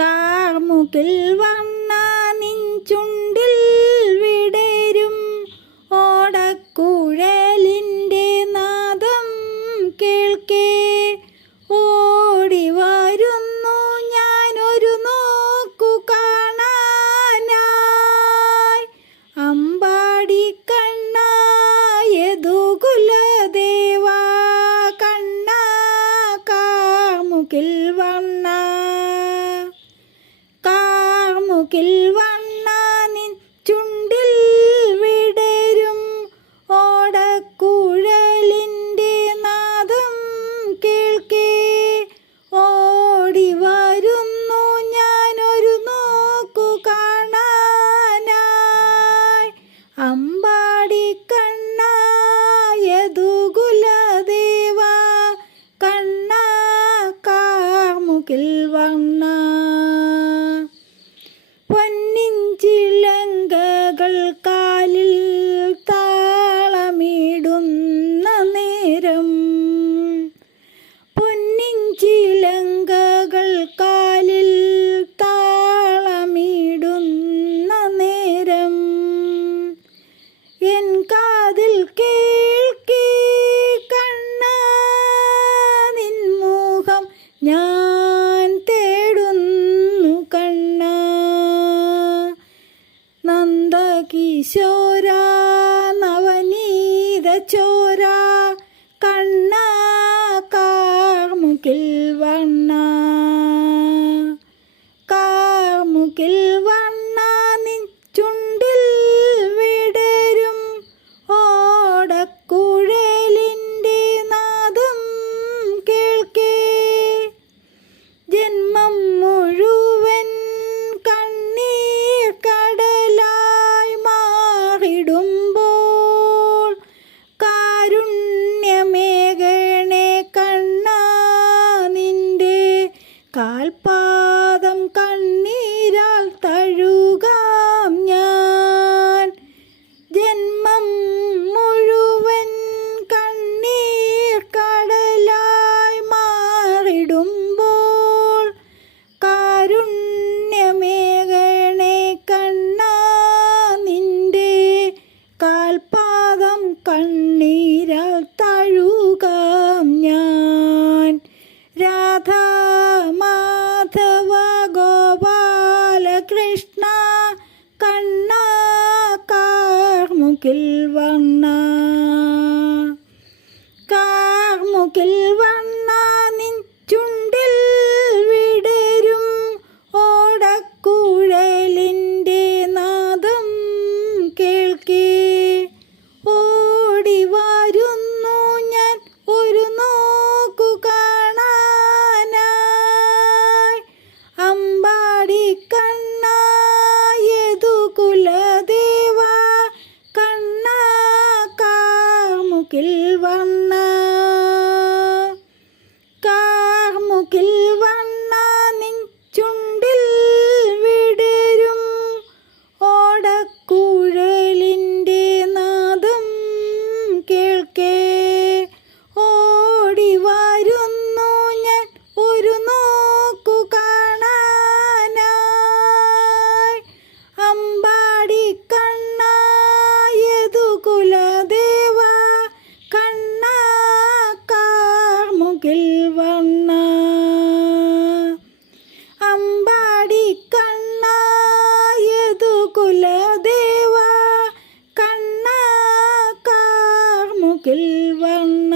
കാർമുകിൽ വണ്ണ നിൻ ചുണ്ടിൽ വിടരും ഓടക്കുഴലിൻ്റെ നാദം കേൾക്കേ ഓടി വരുന്നു ഞാനൊരു നോക്കു കാണാനായി. അമ്പാടി കണ്ണാ യദുകുലദേവാ കണ്ണാ കാർമുകിൽ വണ്ണ കാർമുകിൽ വണ്ണ നിൻ ചുണ്ടിൽ വിടരും ഓടക്കുഴലിൻ്റെ നാദം കേൾക്കേ ഓടി വരുന്നു ഞാനൊരു നോക്കു കാണാനായി. അമ്പാടി കണ്ണാ യദുകുലദേവാ കണ്ണാ കാർമുകിൽ വണ്ണ പൊന്നിൻ ചിലങ്കകൾ കാലിൽ താളമിടുന്ന നേരം പൊന്നിൻ ചിലങ്കകൾ കാലിൽ താളമിടുന്ന നേരം എൻ കാതിൽ കേൾക്കേ കണ്ണാ നിൻ മുഖം ഞാൻ തേടുന്നു കണ്ണാ. നന്ദകിശോര നവനീത ചോര കണ്ണാ കാർമുകിൽ വണ്ണ കാർമുകിൽ വണ്ണ നിൻ ചുണ്ടിൽ വിടരും ഓടക്കുഴലിൻ്റെ നാദം കേൾക്കേ ജന്മം മുഴുവൻ കണ്ണീർ കടലായി മാറിടുമ്പോൾ കാരുണ്യമേകണേ കണ്ണാ നിന്റെ കാൽപാദം കണ്ണീരാൽ തഴുകാം ഞാൻ. ജന്മം മുഴുവൻ കണ്ണീർ കടലായി മാറിടുമ്പോൾ കാരുണ്യമേകണേ കണ്ണാ നിന്റെ കാൽപാദം കണ്ണീരാൽ തഴുകാം ഞാൻ. രാധാ മാധവ ഗോപാലകൃഷ്ണ കണ്ണാ കാർമുകിൽ വണ്ണ കാർമുകിൽ വണ്ണ നിൻ ചുണ്ടിൽ വിടരും ഓടക്കുഴലിൻ്റെ നാദം കേൾക്കേ ഓടി വരുന്നു ഞാൻ ഒരു നോക്കു കാണാനായി. അമ്പാടി കണ്ണാ യദുകുലദേവാ കണ്ണാ കാർമുകിൽ വണ്ണ കാർമുകിൽ വണ്ണ നിൻ ചുണ്ടിൽ വിടരും ഓടക്കുഴലിൻ്റെ നാദം കേൾക്കേ ഓടി വരുന്നു ഞാൻ ഒരു നോക്കു കാണാനായി. അമ്പാടി കണ്ണാ യദുകുലദേവാ കണ്ണാ കാർമുകിൽ വണ്ണ അമ്പാടി കണ്ണാ യദുകുലദേവാ കണ്ണാ കാർമുകിൽ വണ്ണ.